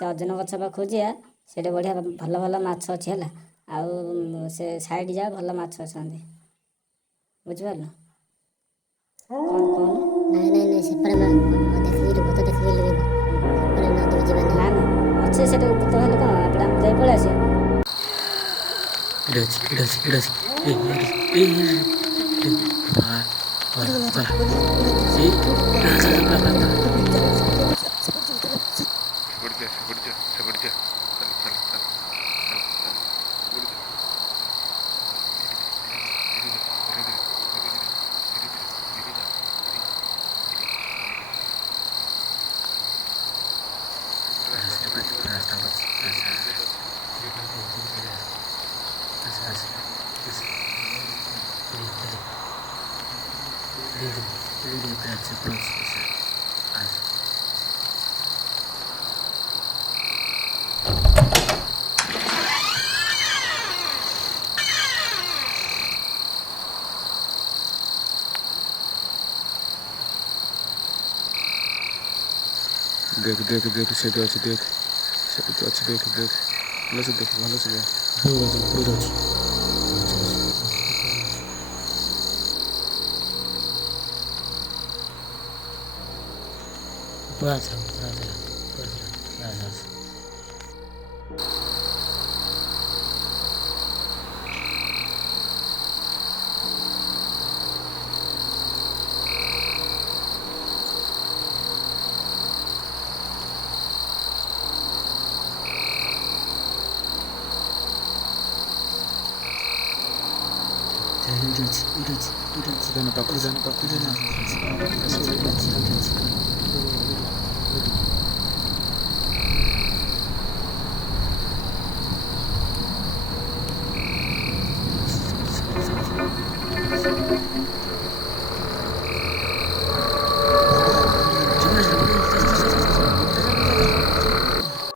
ସେ ଅଜନ ଗଛ ପାଖକୁ ଯିବା, ସେଠି ବଢ଼ିଆ ଭଲ ଭଲ ମାଛ ଅଛି ହେଲା। ଆଉ ସେ ସାଇଡ଼୍ ଯାଅ, ଭଲ ମାଛ ଅଛନ୍ତି, ବୁଝିପାରିଲ? କ'ଣ କହୁନ? ନାଇଁ ସେପଟେ ଦେଖିଲି ଭୂତ ଦେଖିଲି ସେପଟେ ନଦୀକୁ ଯିବାନି। ନା ନା ଅଛି ସେଠି ଭୂତ ହେଲେ କ'ଣ, ଏପଟେ ଆମେ ଯାଇ ପଳେଇ ଆସିବା। देख सेठी अच्छी देख सेठी अच्छी देख भलसे देख भलसे देख पाखु जाना